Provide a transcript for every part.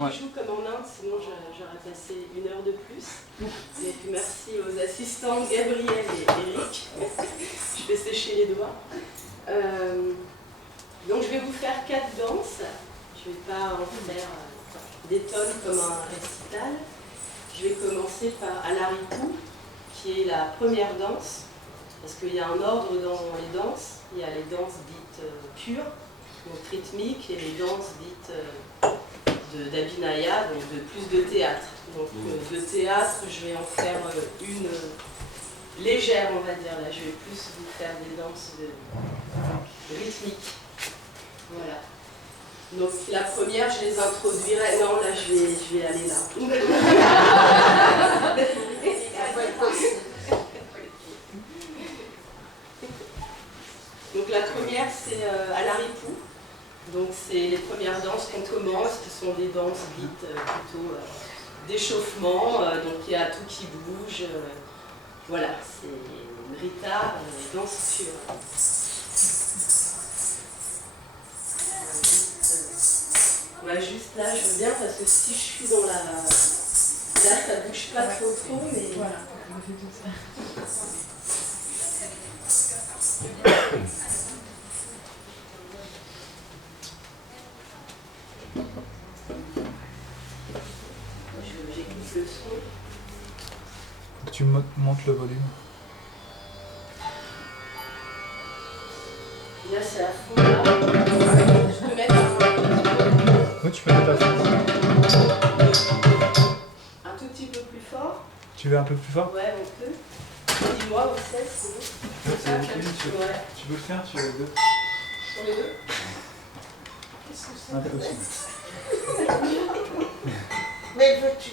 Je joue comme en Inde, sinon j'aurais passé 1 heure de plus. Et puis merci aux assistants Gabriel et Eric. Je vais sécher les doigts. Donc je vais vous faire 4 danses. Je ne vais pas en faire des tonnes comme un récital. Je vais commencer par Alaripu, qui est la première danse. Parce qu'il y a un ordre dans les danses. Il y a les danses dites pures, donc rythmiques, et les danses dites d'Abhinaya, donc de plus de théâtre. Donc de théâtre, je vais en faire une légère, on va dire. Là, je vais plus vous faire des danses rythmiques. Voilà. Donc la première, je les introduirai. Non, là, je vais aller là. Donc la première, c'est Alaripu. Donc c'est les premières danses qu'on commence, qui sont des danses dites plutôt d'échauffement, donc il y a tout qui bouge. Voilà, c'est une Rita, danse pure. Voilà, juste là, je veux bien, parce que si je suis dans la... Là, ça bouge pas trop, mais... Voilà, on fait tout ça. J'écoute le son. Tu montes le volume. Là, c'est à fond là. Je peux mettre un... Oui, tu peux mettre à fond. Un tout petit peu plus fort. Tu veux un peu plus fort? Ouais, on peut. Dis-moi où c'est, c'est bon. Tu peux le faire sur les deux. Sur les deux? Qu'est-ce que c'est? Aussi. Mais veux-tu?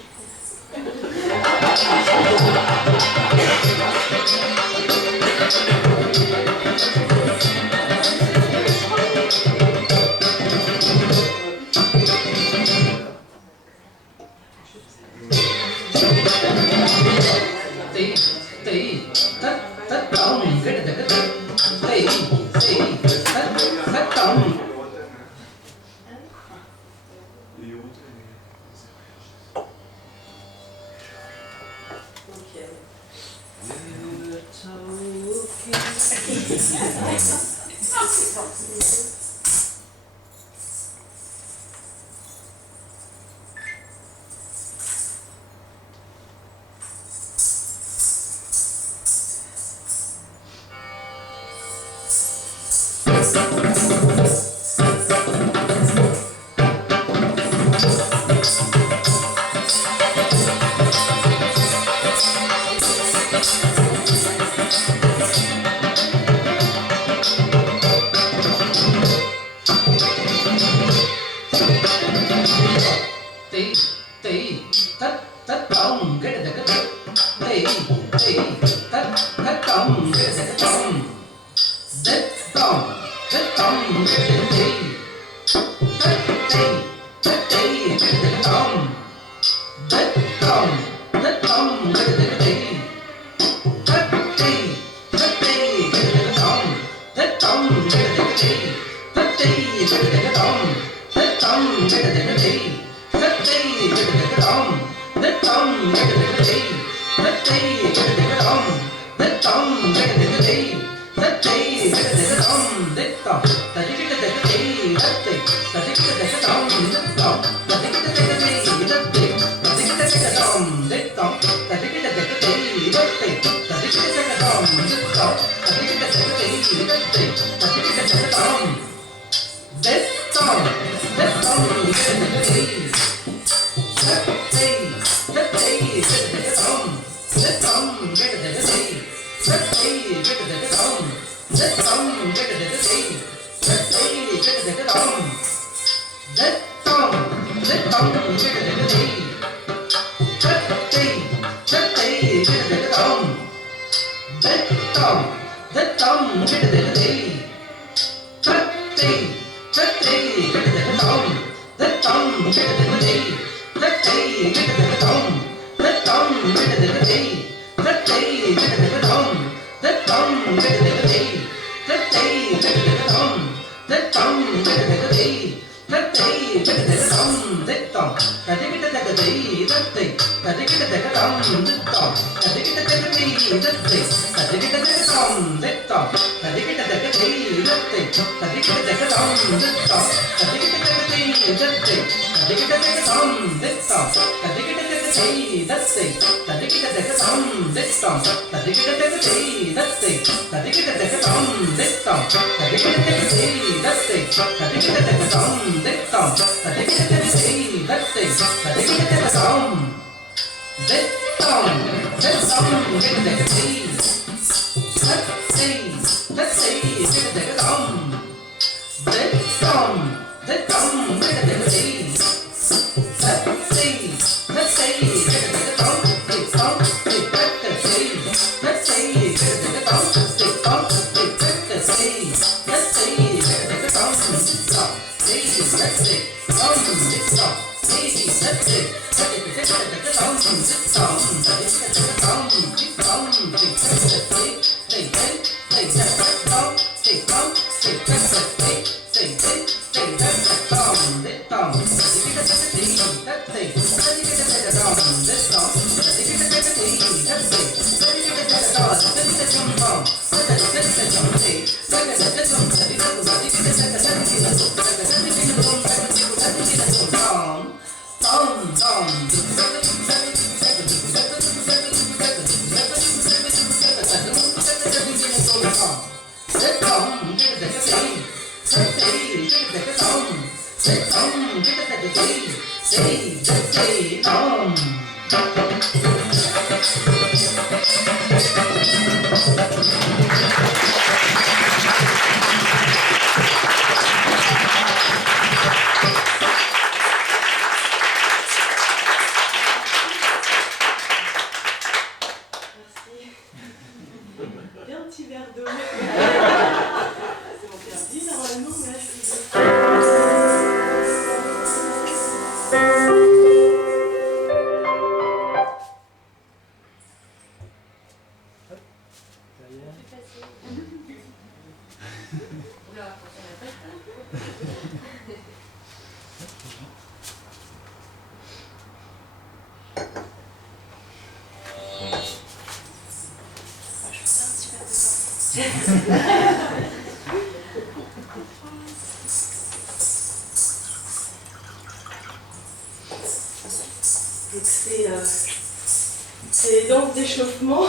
C'est les danses d'échauffement.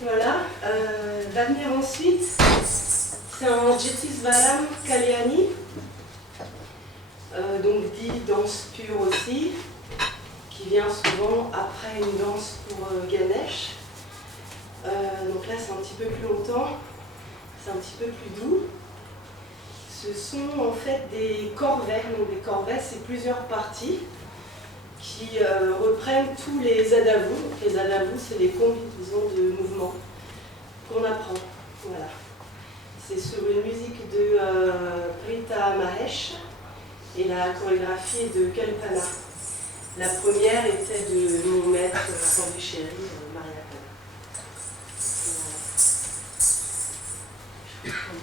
Voilà. Va venir ensuite, c'est un Jetis Valam Kalyani, donc dit danse pure aussi, qui vient souvent après une danse pour Ganesh. Donc là c'est un petit peu plus longtemps, c'est un petit peu plus doux. Ce sont en fait des corvées, donc les corvées c'est plusieurs parties qui reprennent tous les adavus. Donc les adavus c'est les combinaisons de mouvements qu'on apprend. Voilà. C'est sur une musique de Prita Mahesh et la chorégraphie est de Kalpana. La première était de mon maître Pandichéry, Maria Pena. Ah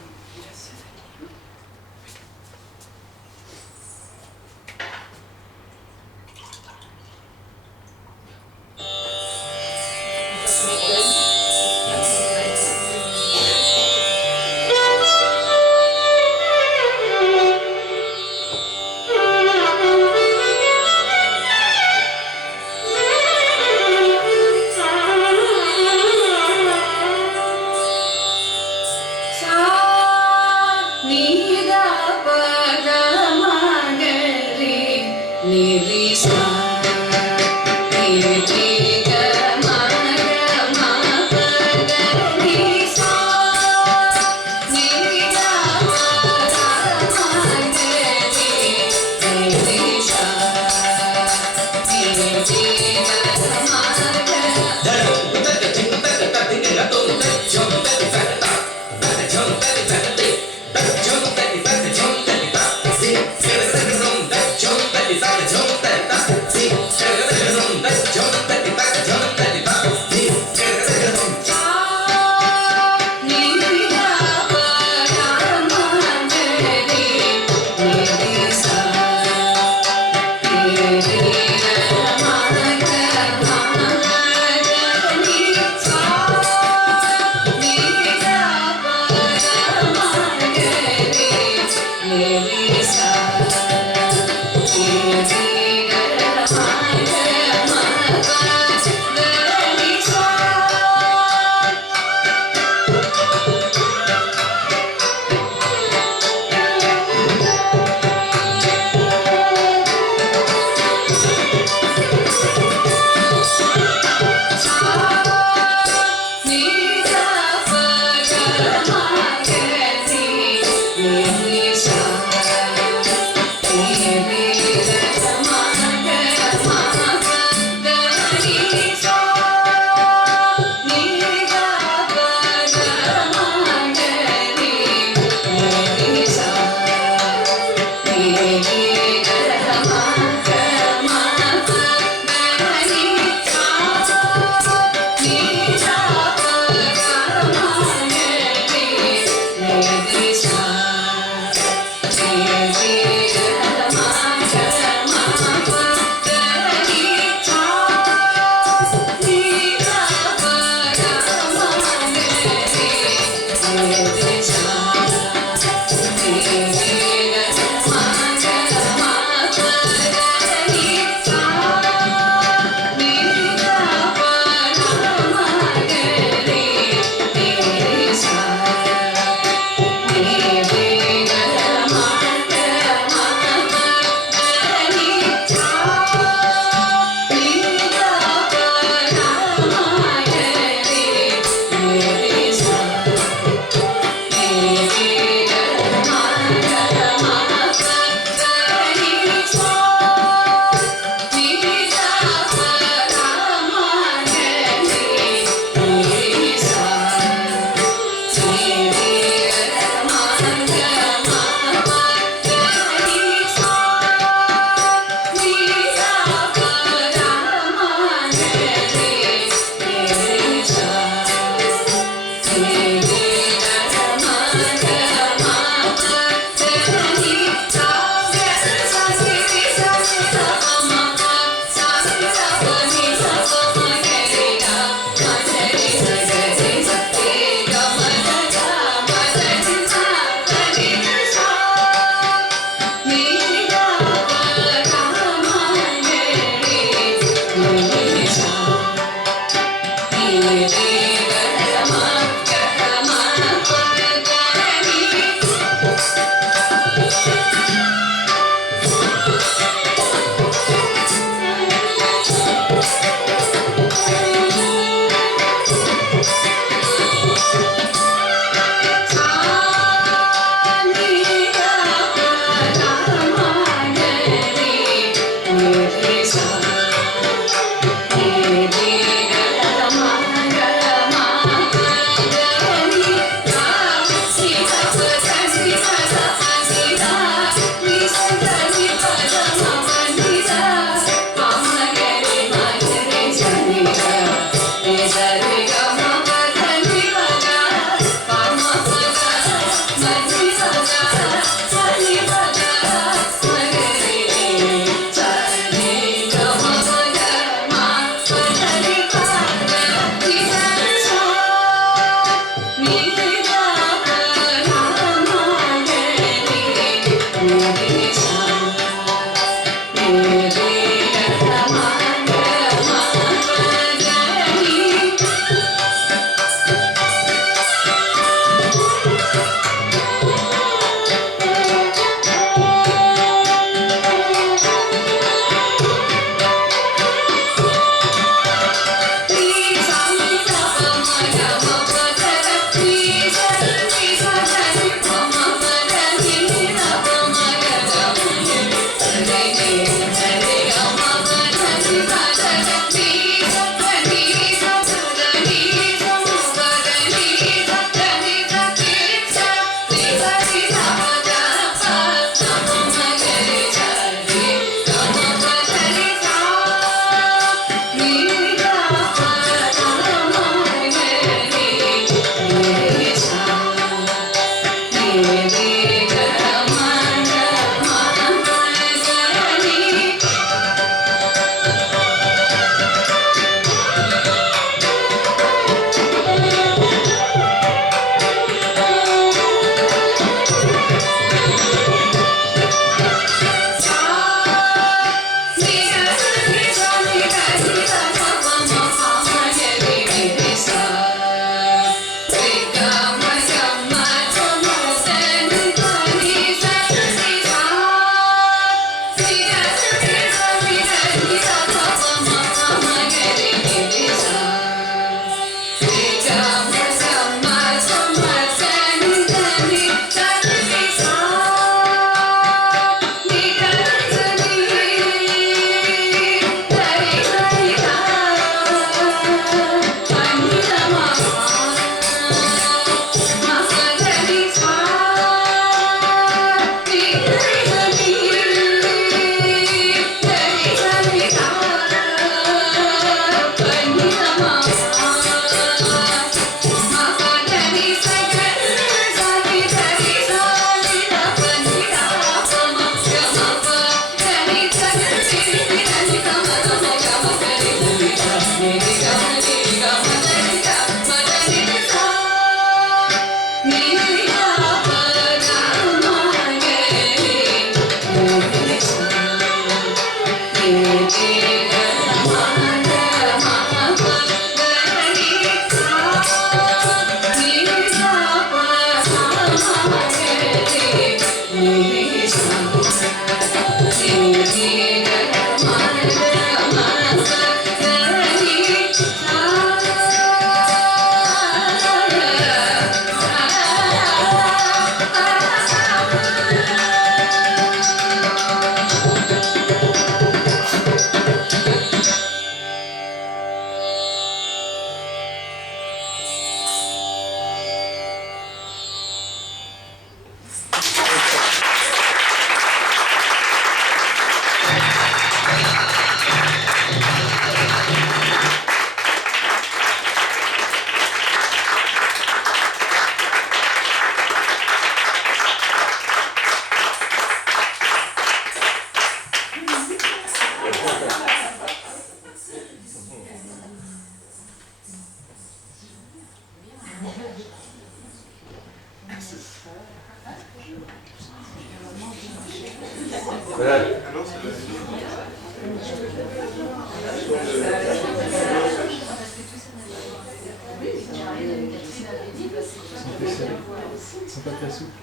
Ils sont pas très souples.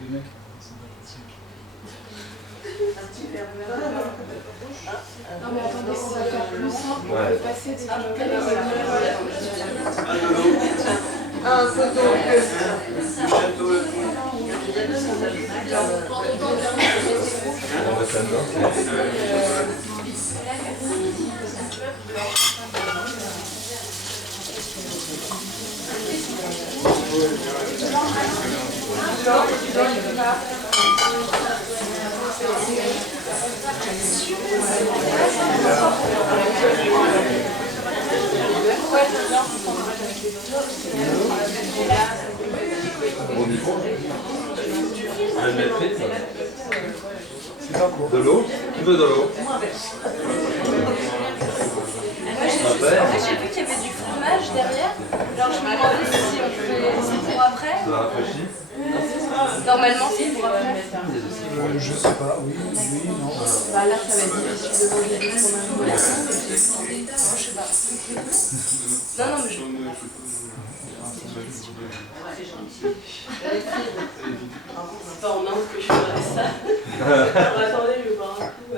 Les mecs, ils sont pas très souples. Non mais attendez, on va faire plus simple, on peut passer des un peu d'eau. On va faire dedans. Bon micro. Je vais le mettre vite. De l'eau? Tu veux de l'eau? J'ai vu qu'il y avait du fromage derrière. Alors je me demandais si on fait c'est pour après. Ça rafraîchit? Normalement c'est pour après. Je sais pas, oui, non. Bah là ça va être difficile de manger du fromage. Non, je sais pas. Non, mais je... C'est pas en Inde que je ferais ça. Attendez, je vais boire un coup.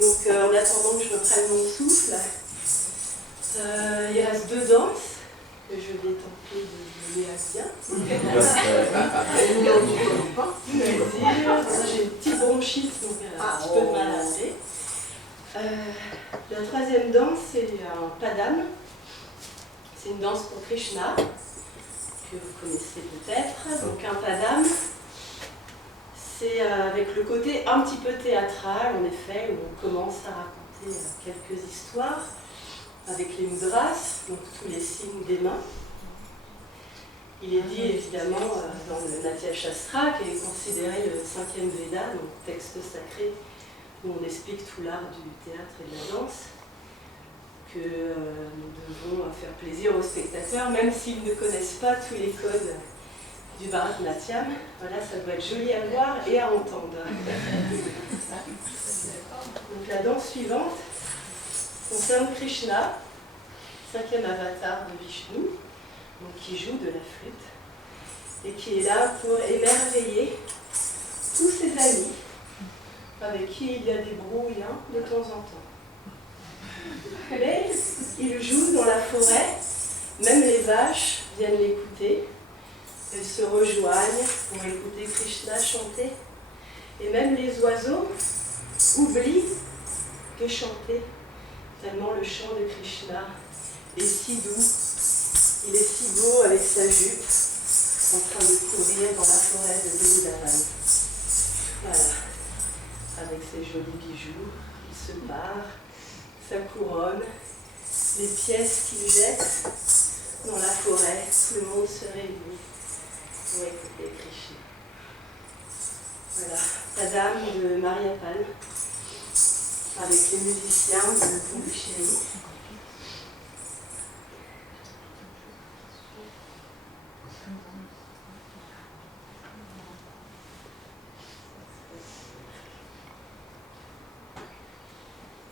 Donc en attendant que je reprenne mon souffle, il reste 2 danses que je vais tenter de mener à bien. J'ai une petite bronchite, donc un petit peu de mal à aller. La 3e danse, c'est un padam. C'est une danse pour Krishna, que vous connaissez peut-être. Donc un padam, c'est avec le côté un petit peu théâtral, en effet, où on commence à raconter quelques histoires, avec les mudras, donc tous les signes des mains. Il est dit évidemment dans le Natya Shastra, qui est considéré le 5e Veda, donc texte sacré, où on explique tout l'art du théâtre et de la danse, que nous devons faire plaisir aux spectateurs, même s'ils ne connaissent pas tous les codes du Bharatanatyam. Voilà, ça doit être joli à voir et à entendre. Donc la danse suivante concerne Krishna, 5e avatar de Vishnu, donc qui joue de la flûte et qui est là pour émerveiller tous ses amis avec qui il y a des brouilles de temps en temps. Mais il joue dans la forêt, même les vaches viennent l'écouter, elles se rejoignent pour écouter Krishna chanter, et même les oiseaux oublient de chanter, tellement le chant de Krishna est si doux, il est si beau avec sa jupe, en train de courir dans la forêt de Vrindavan. Voilà, avec ses jolis bijoux, il se barre, sa couronne, les pièces qu'il jette dans la forêt, tout le monde se réunit pour écouter Krishna. Voilà, la dame de Mariapal, avec les musiciens de Pondichéry.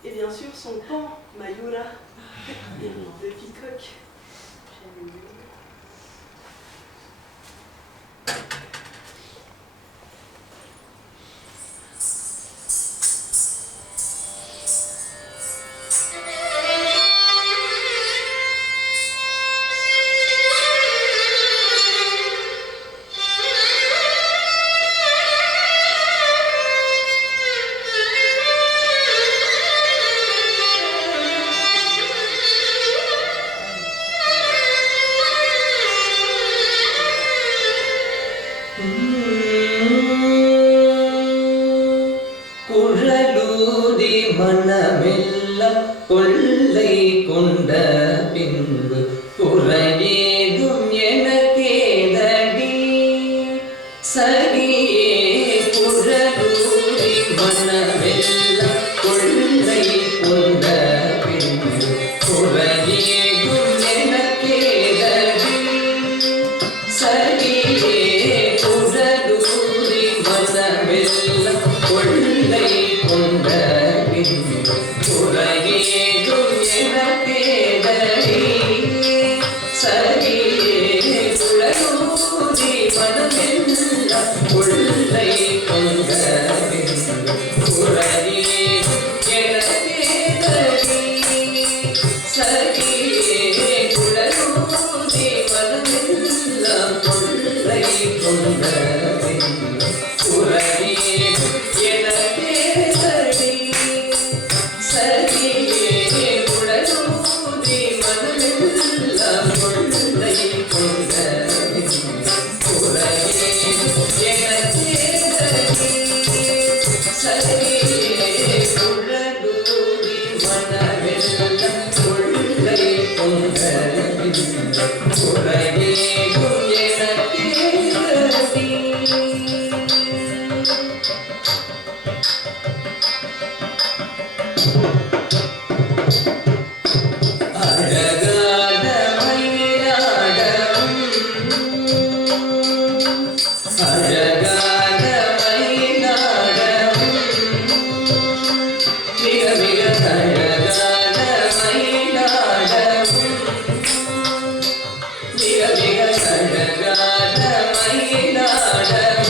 Et bien sûr son pan, Mayura, de peacock. J'aime mieux. Sagi உள்ளை கொண்ட உரையே சகியே குழலூதி மனமெல்லாம் கொள்ளை கொண்ட உரையே எனக்கேதடி சகியே குழலூதி மனமெல்லாம் கொள்ளை கொண்ட உரையே எனக்கேதடி சகியே குழலூதி மனமெல்லாம் கொள்ளை கொண்ட உரையேகும் எனக்கேதடி அழகான மயிலாடம் அழகான மயிலாடம் மிக மிக அழகான மயிலாடம் மிக மிக அழகான மயிலாடம்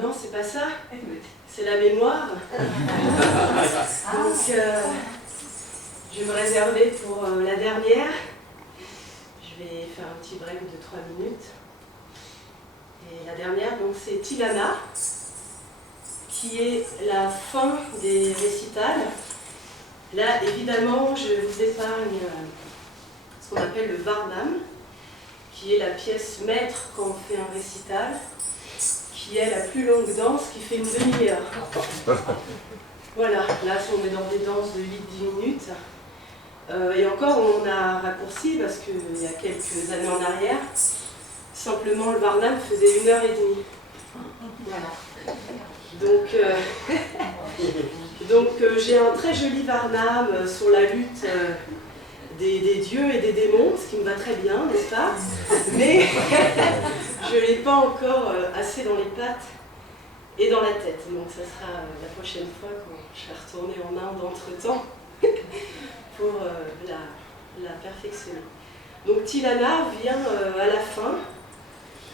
non, c'est pas ça, c'est la mémoire. Donc, je vais me réserver pour la dernière. Je vais faire un petit break de 3 minutes. Et la dernière, donc, c'est Tilana, qui est la fin des récitals. Là, évidemment, je vous épargne ce qu'on appelle le Varnam, qui est la pièce maître quand on fait un récital, qui est la plus longue danse, qui fait une demi-heure. Voilà, là, on est dans des danses de 8-10 minutes. Et encore, on a raccourci, parce qu'il y a quelques années en arrière, simplement le Varnam faisait 1h30. Voilà. Donc j'ai un très joli Varnam sur la lutte des dieux et des démons, ce qui me va très bien, n'est-ce pas? Mais je ne l'ai pas encore assez dans les pattes et dans la tête. Donc ça sera la prochaine fois quand je vais retourner en Inde entre-temps pour la perfectionner. Donc Tilana vient à la fin,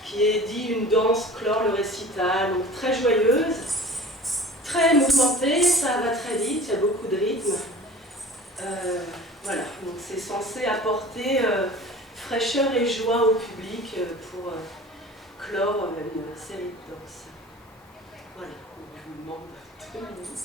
qui est dit une danse clore le récital, donc très joyeuse, très mouvementée, ça va très vite, il y a beaucoup de rythme. Voilà, donc c'est censé apporter fraîcheur et joie au public pour clore une série de danses. Voilà, je vous demande 2 minutes.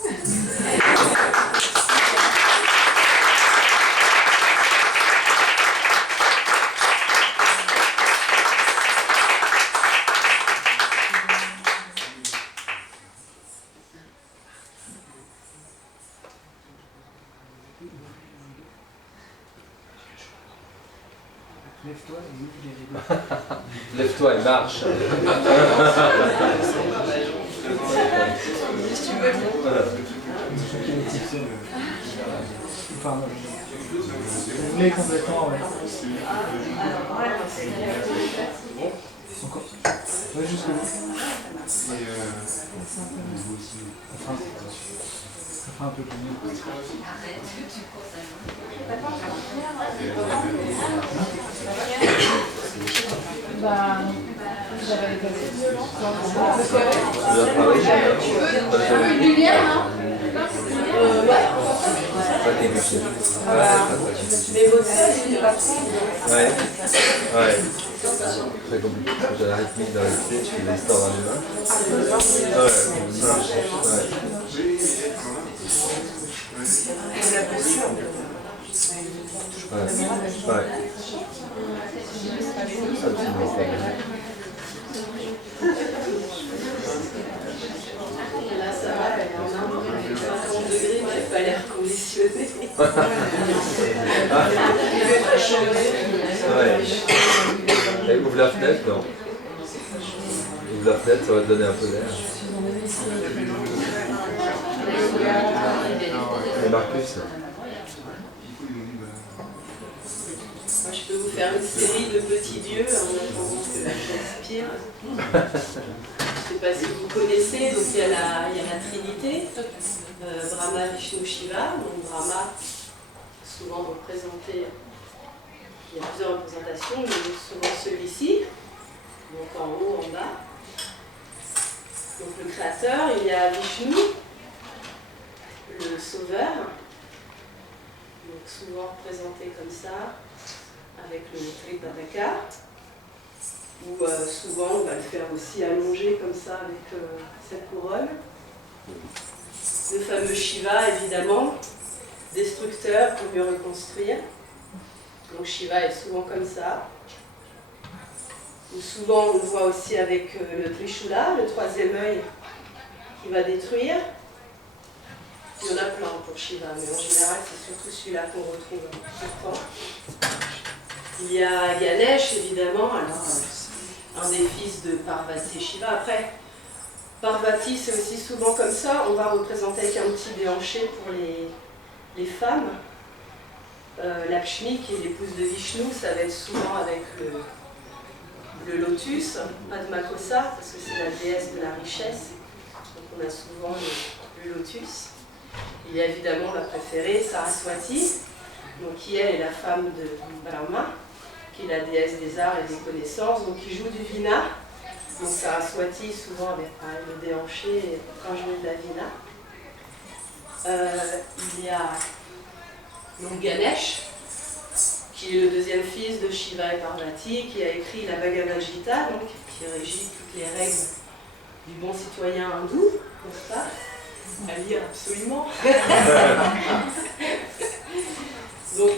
Lève-toi et ouvre les rideaux. Lève-toi et marche. Enfin, vous voulez complètement, ouais. Encore. Ouais, jusqu'au bout. Ça fera un peu plus mieux. Bah, j'avais pas de violence. Une lumière, hein? Mais votre seul, il n'est pas trop. Ouais. Très compliqué parce que j'ai la rythmique dans les pieds, je fais des histoires dans les mains. Là, ça va, elle est en Inde, il fait 50 degrés, mais elle n'a pas l'air conditionnée. Ouais. Ouvre la fenêtre, non? Ouvre la fenêtre, ça va te donner un peu d'air. Et Marcus? Moi, je peux vous faire une série de petits dieux en attendant que j'aspire. Je ne sais pas si vous connaissez, donc il y a la Trinité, Brahma, Vishnu, Shiva. Donc Brahma, souvent représenté, il y a plusieurs représentations, mais souvent celui-ci, donc en haut, en bas. Donc le créateur, il y a Vishnu, le sauveur, donc souvent représenté comme ça, avec le Tripitaka, ou souvent on va le faire aussi allongé comme ça avec sa couronne. Le fameux Shiva, évidemment, destructeur pour mieux reconstruire. Donc Shiva est souvent comme ça. Ou souvent on le voit aussi avec le Trishula, le troisième œil qui va détruire. Il y en a plein pour Shiva, mais en général c'est surtout celui-là qu'on retrouve tout le temps. Il y a Ganesh, évidemment, alors un des fils de Parvati et Shiva. Après, Parvati, c'est aussi souvent comme ça. On va représenter avec un petit déhanché pour les femmes. Lakshmi, qui est l'épouse de Vishnu, ça va être souvent avec le lotus, Padmakosa, parce que c'est la déesse de la richesse. Donc on a souvent le lotus. Il y a évidemment la préférée, Saraswati, donc qui elle est la femme de Brahma, qui est la déesse des arts et des connaissances, donc qui joue du vina. Donc Saraswati, souvent avec pareil, le déhanché, quand je mets de la vina. Il y a donc Ganesh, qui est le deuxième fils de Shiva et Parvati, qui a écrit la Bhagavad Gita, donc, qui régit toutes les règles du bon citoyen hindou, n'est-ce pas? À lire absolument. Donc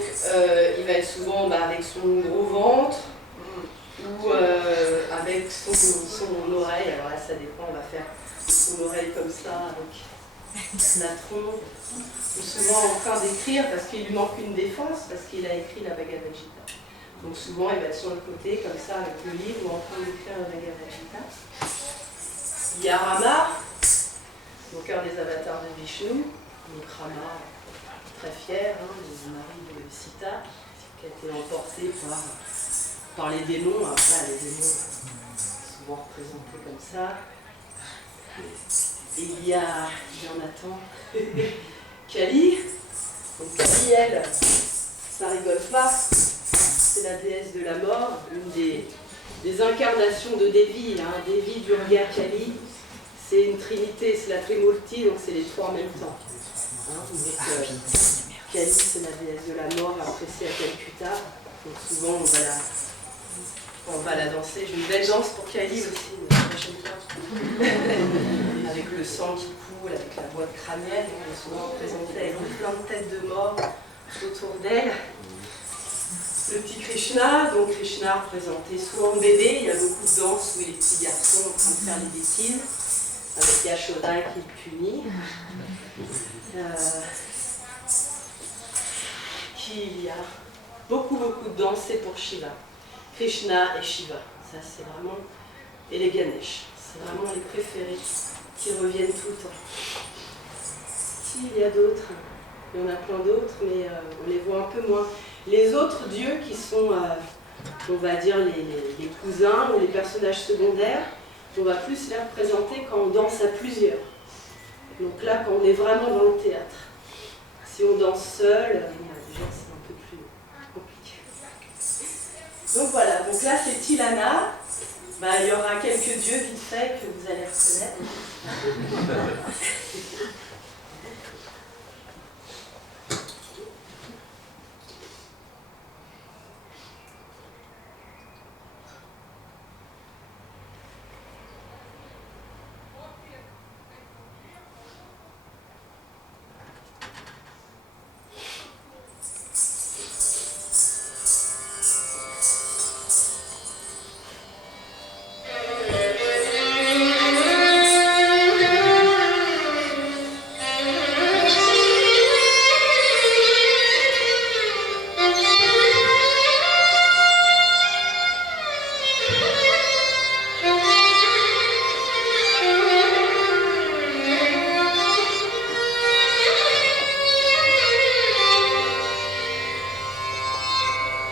il va être souvent avec son gros ventre ou avec son oreille. Alors là ça dépend, on va faire son oreille comme ça avec la trompe. Ou souvent en train d'écrire parce qu'il lui manque une défense, parce qu'il a écrit la Bhagavad Gita. Donc souvent il va être sur le côté comme ça avec le livre ou en train d'écrire la Bhagavad Gita. Il y a Rama, au cœur des avatars de Vishnu, donc Rama, très fier, le mari de Sita, qui a été emporté par les démons. Alors là, les démons souvent représentés comme ça. Et il y en attend Kali. Donc Kali, elle, ça rigole pas. C'est la déesse de la mort, une des incarnations de Devi, Devi, Durga, Kali. C'est une trinité, c'est la Trimurti, donc c'est les trois en même temps. Kali, c'est la déesse de la mort, après c'est à Calcutta. Donc souvent on va la danser. J'ai une belle danse pour Kali aussi, la prochaine fois. Avec le sang qui coule, avec la boîte crânienne, on est souvent représenté avec plein de têtes de mort autour d'elle. Le petit Krishna, donc Krishna représenté souvent en bébé, il y a beaucoup de danses où les petits garçons en train de faire les bêtises, avec Yashoda qui le punit. Il y a beaucoup de danses, c'est pour Shiva. Krishna et Shiva, ça c'est vraiment, et les Ganesh, c'est vraiment les préférés qui reviennent tout le temps. Il y a d'autres, il y en a plein d'autres, mais on les voit un peu moins. Les autres dieux qui sont, on va dire, les cousins ou les personnages secondaires, on va plus les représenter quand on danse à plusieurs. Donc là, quand on est vraiment dans le théâtre. Si on danse seul, déjà c'est un peu plus compliqué. Donc voilà, donc là c'est Tilana. Il y aura quelques dieux vite fait que vous allez reconnaître.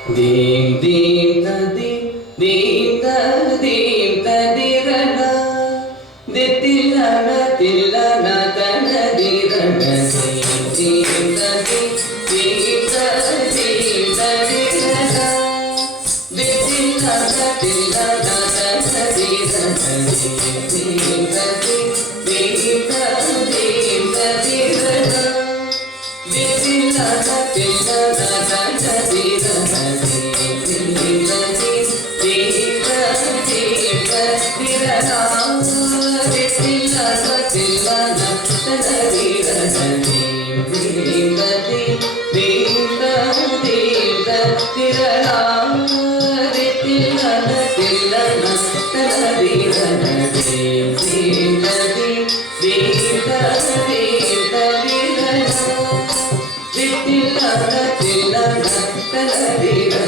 Dim dim da dim dim da dim da dirana ditillana tillana tana dirana dim dim da dim da dim da dirana ditillana tillana tana dirana dim da dim da dirana ditillana tillana tana dirana.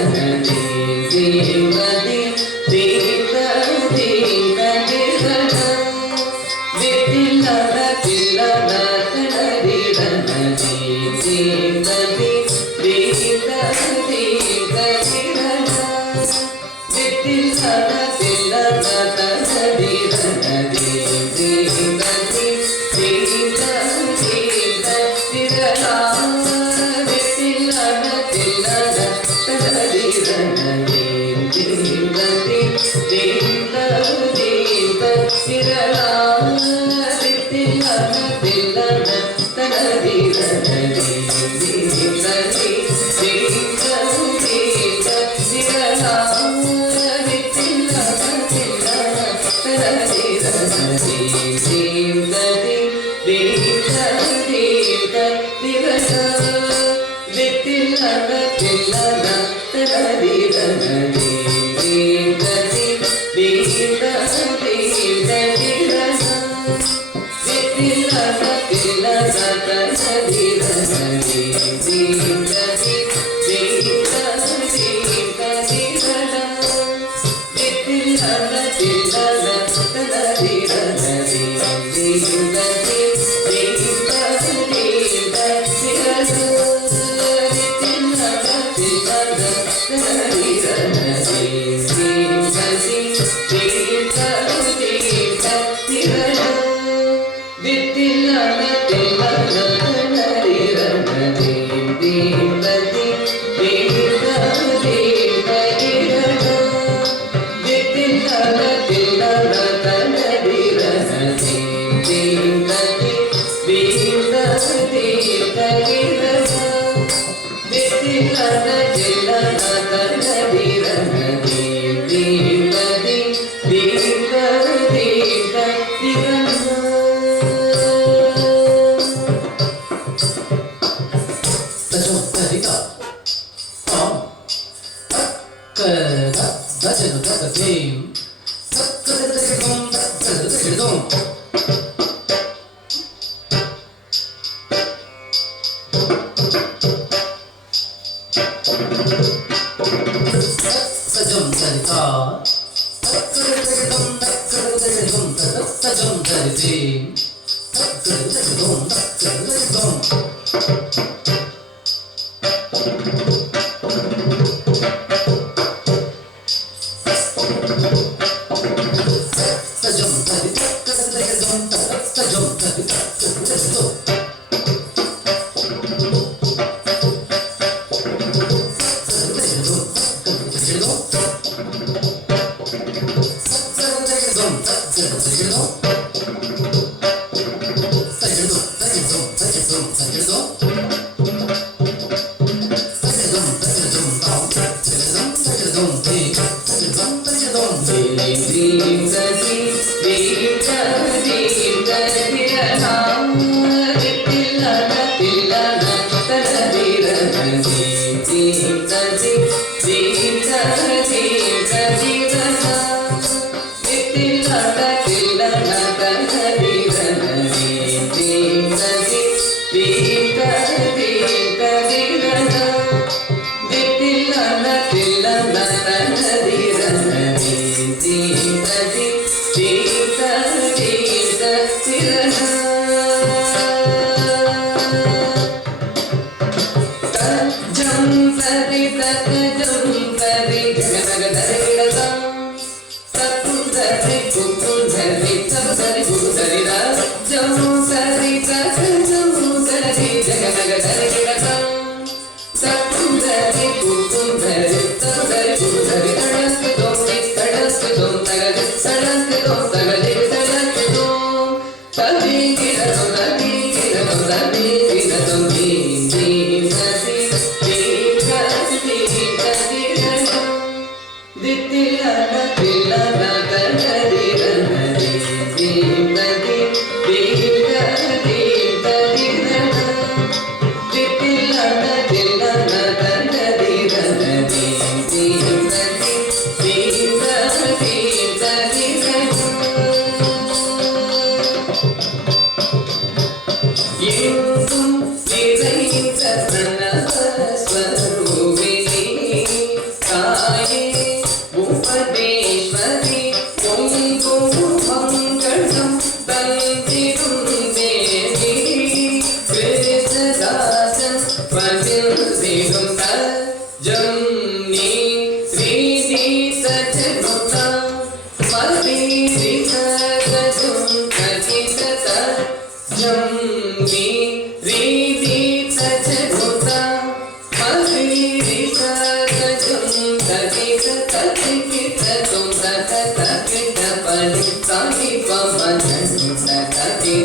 Dim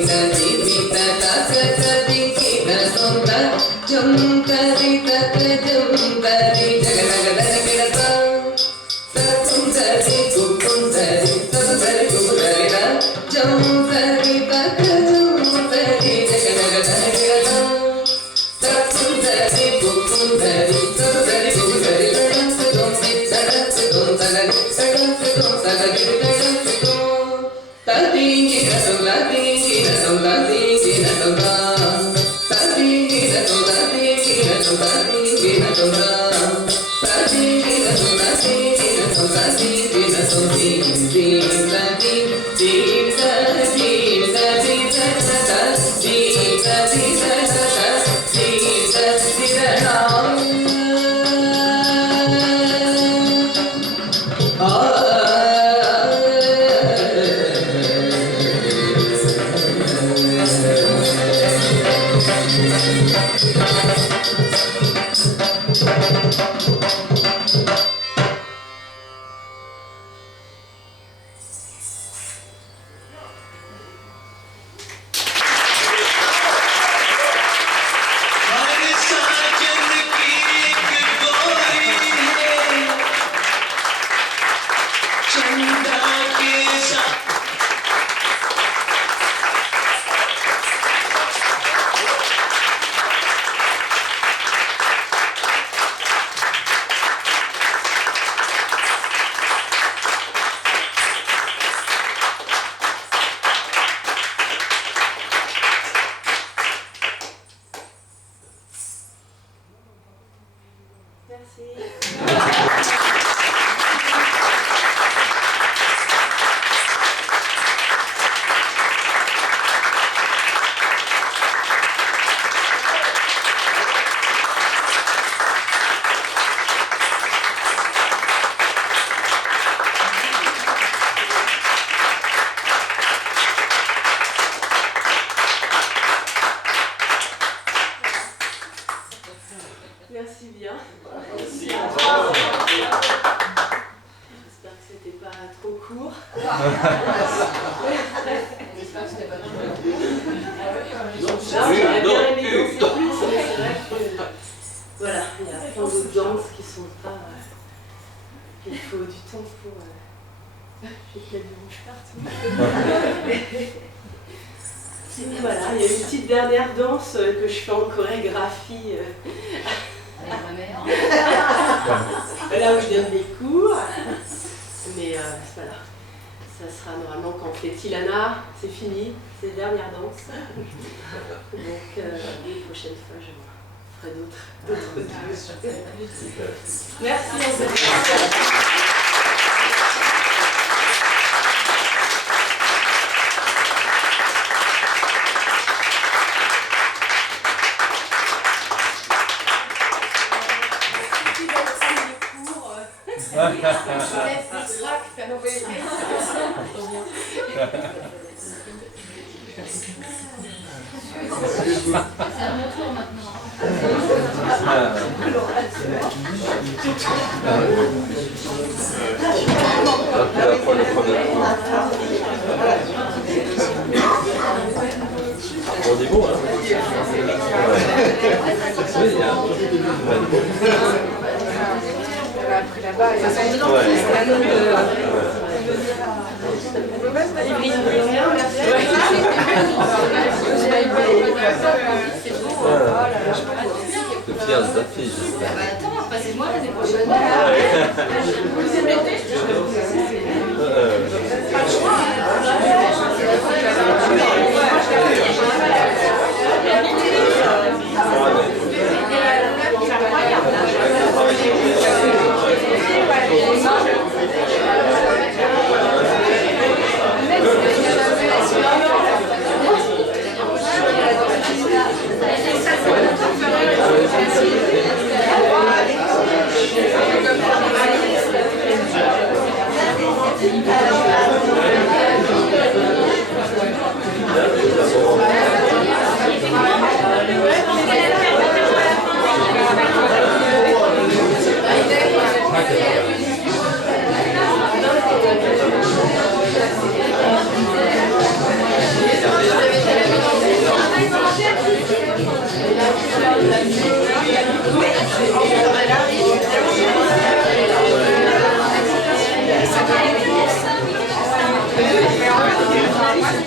Thank you. Merci bien. Merci. J'espère que c'était pas trop court. J'espère que c'était pas trop long. J'aurais bien aimé danser plus, mais c'est vrai que voilà, il y a plein d'autres danses qui sont pas. Il faut du temps pour. J'ai qu'il y a du rouge partout. Voilà, il y a une petite dernière danse que je fais en chorégraphie. Avec ma mère. Là où je donne des cours. Mais voilà, ça sera normalement quand on fait Tilana, c'est fini, c'est la dernière danse. Donc les prochaines fois, je ferai d'autres danses. Merci. Je laisse des tracts à nos bébés. C'est à mon tour maintenant. Bon niveau, hein. Oui, il y a un Après là-bas, il y a de fier de ta fille. attends, passez-moi l'année prochaine. Vous mettez pas le choix.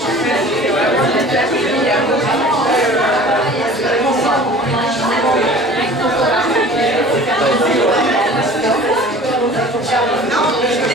Merci.